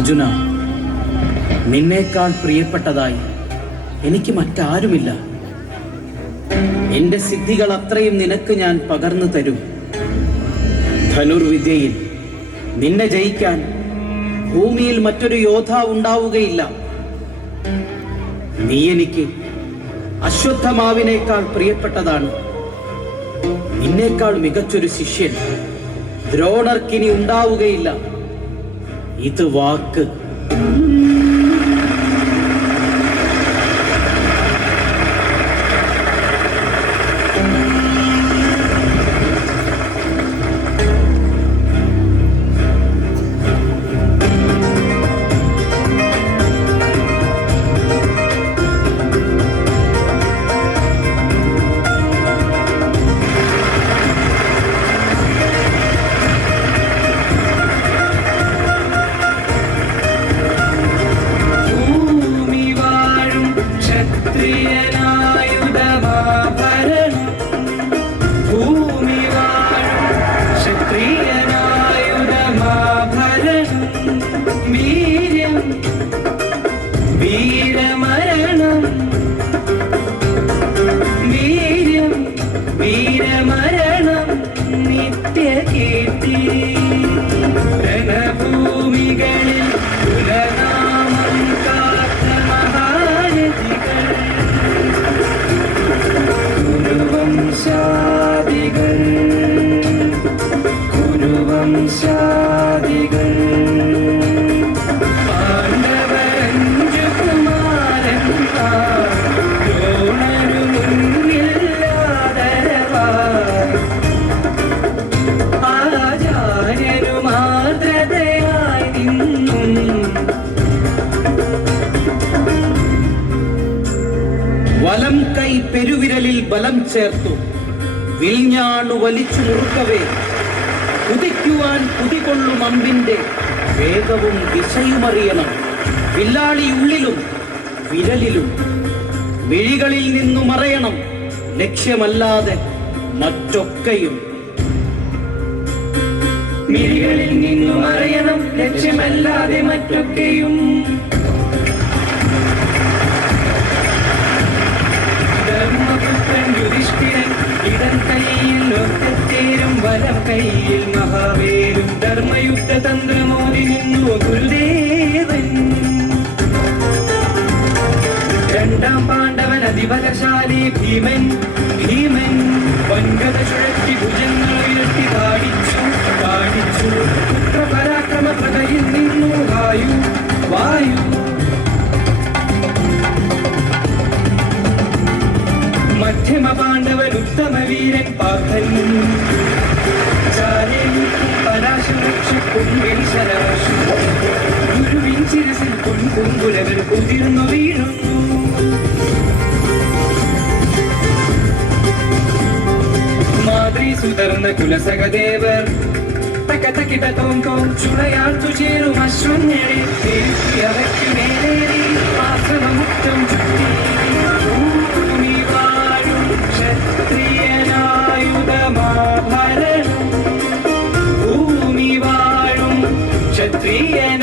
അർജുന, നിന്നേക്കാൾ പ്രിയപ്പെട്ടതായി എനിക്ക് മറ്റാരുമില്ല. എന്റെ സിദ്ധികൾ അത്രയും നിനക്ക് ഞാൻ പകർന്നു തരും. ധനുർവിദ്യയിൽ നിന്നെ ജയിക്കാൻ ഭൂമിയിൽ മറ്റൊരു യോദ്ധാവ് ഉണ്ടാവുകയില്ല. നീ എനിക്ക് അശ്വത്ഥമാവിനേക്കാൾ പ്രിയപ്പെട്ടതാണ്. നിന്നേക്കാൾ മികച്ചൊരു ശിഷ്യൻ ദ്രോണർക്കിനി ഉണ്ടാവുകയില്ല. ഇത് വാക്ക്. വലം കൈ പെരുവിരലിൽ ബലം ചേർത്തു വിൽഞ്ഞാണു വലിച്ചു മുറുക്കവേ കുതിക്കുവാൻ കുതികൊള്ളും അമ്പിന്റെ വേഗവും ദിശയുമറിയണം. വില്ലാളി ഉള്ളിലും വിരലിലും മിഴികളിൽ നിന്നു മറയണം ലക്ഷ്യമല്ലാതെ മറ്റൊക്കെയും. മിഴികളിൽ നിന്നു മറയണം ലക്ഷ്യമല്ലാതെ മറ്റൊക്കെയും. ധർമ്മപുത്രൻ യുധിഷ്ഠിരൻ ഇടം കൈയിൽ ഒറ്റത്തേരും വലം കൈയിൽ മഹാവേലും ധർമ്മയുദ്ധ തന്ത്രമോതി നിന്നു ഗുരുദേവൻ. രണ്ടാം പാണ്ഡവൻ അതിബലശാലി ഭീമൻ ഭീമൻ വൻകഥ ചുഴറ്റി ഭുജങ്ങൾ ഉയർത്തി പാടിച്ചു പാടിച്ചു. പുത്രപരാക്രമ പ്രകയിൽ നിന്നു വായു വായു. മധ്യമ പാണ്ഡവൻ ഉത്തമ വീരൻ പാർത്ഥൻ ഗുരുവിൻ ശിരസിൽ പൊൻപൂങ്കുലകൾ ഉതിർന്നു വീഴുന്നു. മാതൃ സുതർന്ന കുലസഹദേവർ തക്കതക്കിട തോം ചുളയാർത്തു ചേരും അശ്വന്യരെ അവയ്ക്കു മേലേറി ആശ്രമമുക്തം ചുറ്റി. ഭൂമി വാഴും ക്ഷത്രിയനായുധമാഭരണം. ഭൂമി വാഴും ക്ഷത്രിയനായുധമാഭരണം.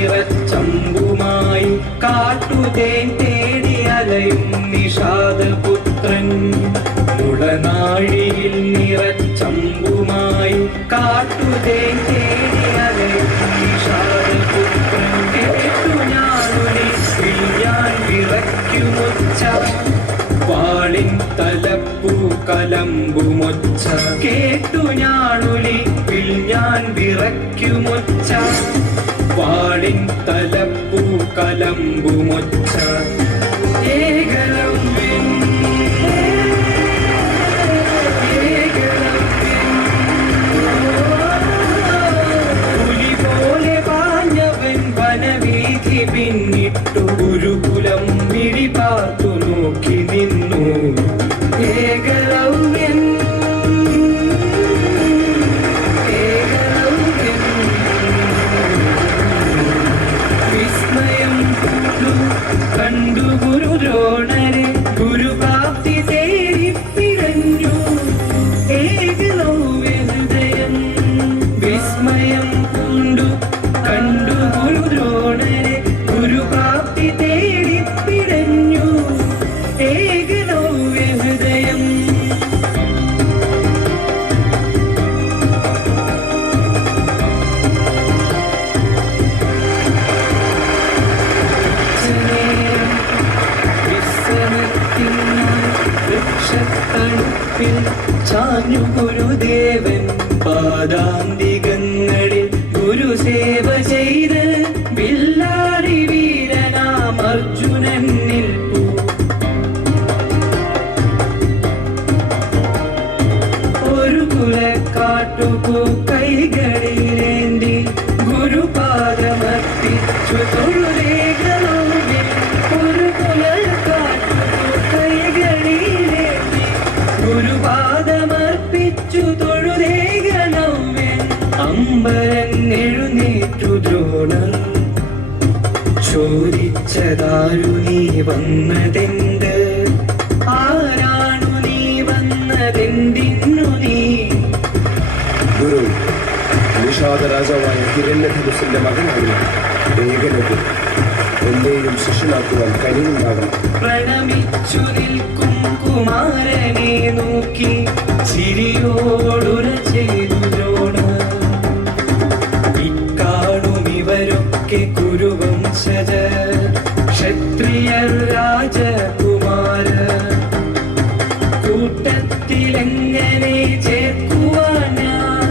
നിറച്ചമ്പുമായി കാട്ടുതേൻ തേടി അലയും നിഷാദപുത്രൻ. മുളനാഴിയിൽ നിറച്ചമ്പുമായി കാട്ടുതേൻ തേടി അലയും നിഷാദപുത്രൻ. കേട്ടു ഞാനുനെ ഞാൻ വിറയ്ക്കുമൊച്ച വാളിൻ തലപ്പൂ കലമ്പുമൊച്ച. കേട്ടു ഞാനുലി ഞാൻ വിറയ്ക്കുമൊച്ച വാളിൻ തലപ്പൂ കലമ്പുമൊച്ച. പുലി പോലെ പാഞ്ഞവൻ വനവീഥി പിന്നിട്ടു ഗുരുകുലം മിഴി പാർത്തു നോക്കി നിന്നു. ഏകലവ്യൻ ഉഷത്തണുപ്പിൽ ചാഞ്ഞു ഗുരുദേവൻ പാദാന്തികങ്ങളിൽ ഗുരുസേവ ചെയ്ത് വില്ലാരി വീരനാം അർജുനൻ നിൽപ്പു. ഒരു കുലക്കാട്ടുപൂ കൈകളിലേന്തി ഗുരുപാദമർപ്പിച്ചു തൊഴുതേകലോകെ. ഒരു കുലക്കാട്ടുപൂ കൈകളിലേന്തി ഗുരുപാദമർപ്പിച്ചു തൊഴുതേകലോകൻ. അമ്പരൻ എഴുന്നേറ്റു ദ്രോണർ ചോദിച്ചതാരു നീ വന്നതെന്ത്? ആരാണു നീ വന്നതെന്തിന്നു നീ? ഗുരു, നിഷാദ രാജാവായ ഹിരണ്യധനുസിന്റെ മകനാണ് ഏകനത്. എന്നെയും ശിഷ്യനാക്കുവാൻ കഴിവുണ്ടാകണം. പ്രണമിച്ചു നിൽക്കും കുമാരനെ നോക്കി ചിരിയോടുര ചെയ്തു ദ്രോണർ. ഇക്കാണും ഇവരൊക്കെ കുരുവംശജ ക്ഷത്രിയർ രാജകുമാരർ. കൂട്ടത്തിലെങ്ങനെ ചേർക്കുവാൻ ഞാൻ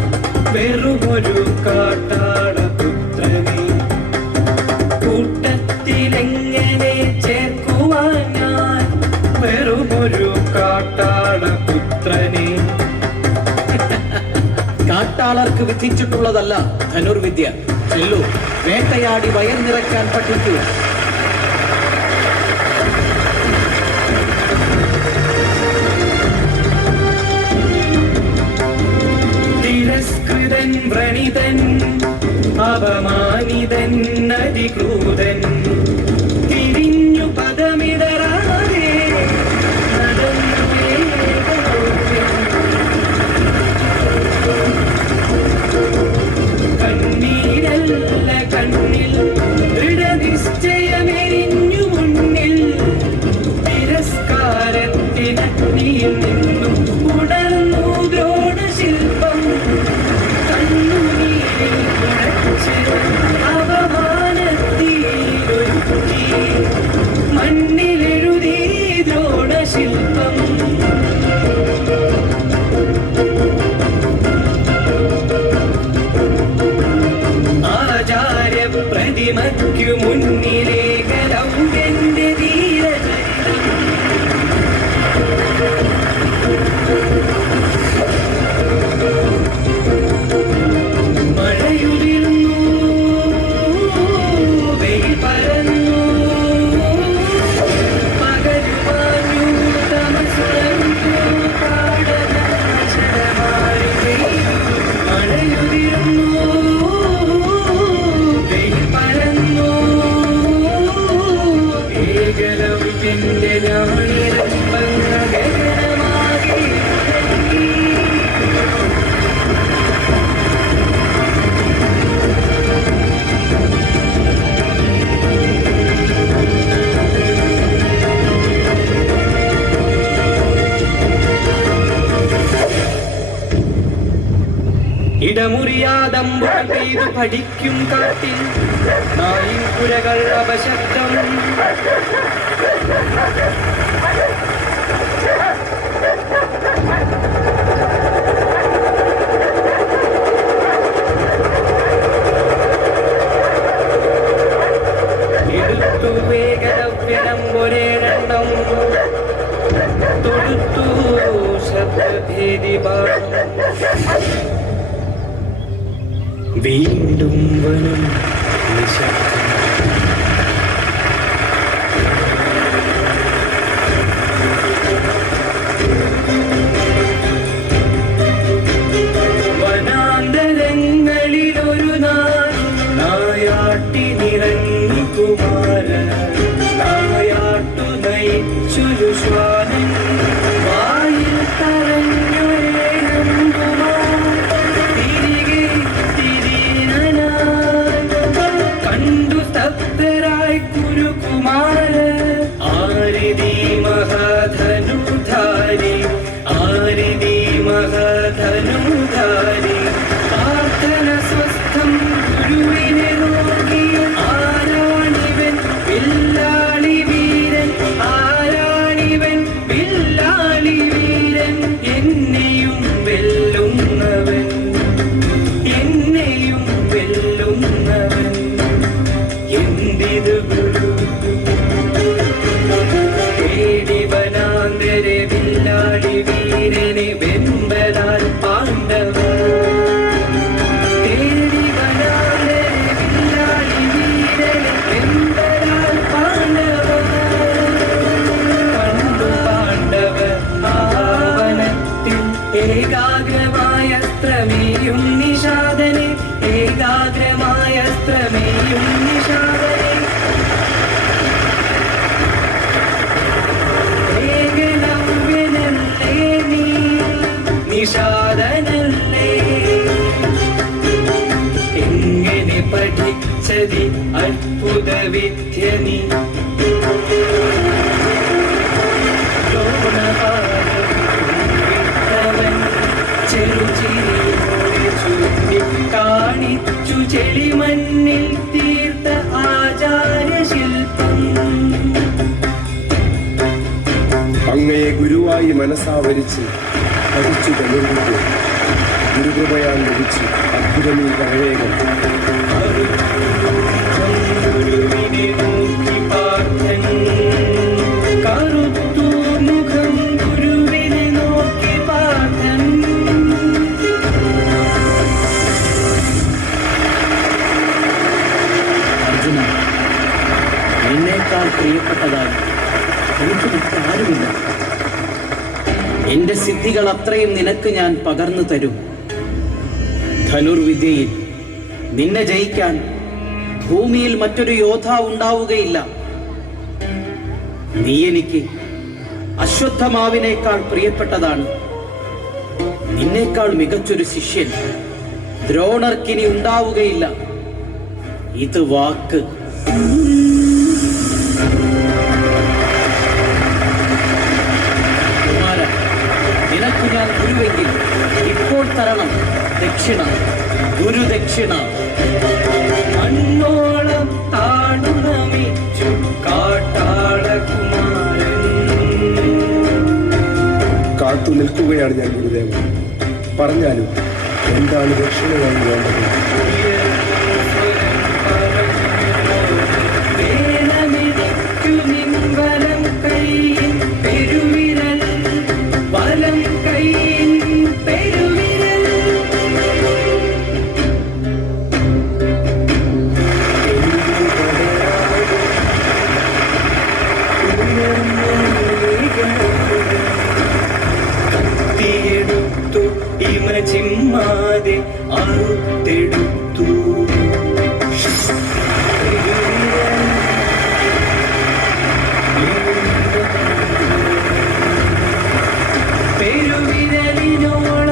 വെറുമൊരു കാട്ടാളപുത്രനെ? കൂട്ടത്തിലെങ്ങനെ ചേർക്കുവാൻ ഞാൻ വെറുമൊരു കാട്ടാളപുത്രനെ? കാട്ടാളർക്ക് വിധിച്ചിട്ടുള്ളതല്ല ധനുർവിദ്യ. ചെല്ലു, വേട്ടയാടി വയർ നിറയ്ക്കാൻ പഠിക്കുക. തിരസ്കൃതൻ വ്രണിതൻ അപമാനിതൻ അതിക്രൂതൻ തിരിഞ്ഞു പദമിടറാതെ നടന്നു വേഗം. കണ്ണീരല്ല കണ്ണിൽ ദൃഢനിശ്ചയമെരിഞ്ഞു മുന്നിൽ. തിരസ്കാരത്തിനഗ്നിയിൽ നിന്നും ഉണർന്നു ദ്രോണശില്പം. കണ്ണുനീരിൽ കുഴച്ച് അപമാനത്തിലൊരുക്കി മണ്ണിലെഴുതി ദ്രോണശില്പം. ആചാര്യ പ്രതിമയ്ക്കു മുന്നിലേകലൗകന്റെ ധീരചരിതം. മഴയുതിർന്നു, വെയിൽ പരന്നു, പകരുവാഞ്ഞു തമസുറഞ്ഞു കാടനാശരമാരി പെയ്തു. മഴയുതിർന്നു, വെയിൽ പരന്നു, ഏകലൗകിന്റെ ഞാണിരമ്പങ്ങ ഗഗനമാകെ ഉയർത്തി. ഇടമുറിയാതമ്പുകൾ പെയ്തു പഠിക്കും കാട്ടിൽ നായിൻ പുരകൾ അപശബ്ദം. എടുത്തു വേഗദ്രവ്യം ഒരേഴെണ്ണം തൊടുത്തു ശബ്ദഭേദി ബാണം. വീണ്ടും വനം നിശബ്ദം. വനാന്തരങ്ങളിലൊരു നാൾ നായാട്ടി നിറഞ്ഞു കുമാര. നായാട്ടു നയിച്ചൊരു ശ്വാനൻ വായിൽ തറഞ്ഞൊരേഴമ്പുമാർ തിരികെ തിരിനനാ. കണ്ടു മനസ്സാ വരിച്ച് പഠിച്ചു തന്നിരുന്നത് ഗുരുകൃപയാൽ ലഭിച്ചു അത്ഭുതമീ കരവേഗം. ഗുരുവിനെ നോക്കി പാർത്ഥൻ കറുത്തു മുഖം, ഗുരുവിനെ നോക്കി പാർത്ഥൻ. അർജുന, നിന്നേക്കാൾ പ്രിയപ്പെട്ടതായി എനിക്ക് മറ്റാരുമില്ല. എന്റെ സിദ്ധികൾ അത്രയും നിനക്ക് ഞാൻ പകർന്നു തരും. ധനുർവിദ്യയിൽ നിന്നെ ജയിക്കാൻ ഭൂമിയിൽ മറ്റൊരു യോദ്ധാവ് ഉണ്ടാവുകയില്ല. നീ എനിക്ക് അശ്വത്ഥമാവിനേക്കാൾ പ്രിയപ്പെട്ടതാണ്. നിന്നേക്കാൾ മികച്ചൊരു ശിഷ്യൻ ദ്രോണർക്കിനി ഉണ്ടാവുകയില്ല. ഇത് വാക്ക്. കുമാര, നിനക്ക് ഞാൻ ഗുരുവെങ്കിൽ ഇപ്പോൾ തരണം ദക്ഷിണ, ഗുരുദക്ഷിണ. മണ്ണോളം താണു നമിച്ചു കാട്ടാളകുമാരൻ. കാത്തു നിൽക്കുകയാണ് ഞാൻ ഗുരുദേവൻ. പറഞ്ഞാലും എന്താണ് ദക്ഷിണയായി വേണ്ടത്? വേലമിടിക്കു നിൻവലം കൈയിൻ പെരുവിരൽ, വലം കൈയിൻ പെരുവിരൽ. കത്തിയെടുത്തു ഇമ ചിമ്മാതെ അറുത്തെടുത്തു. പെരുവിരലിനോട്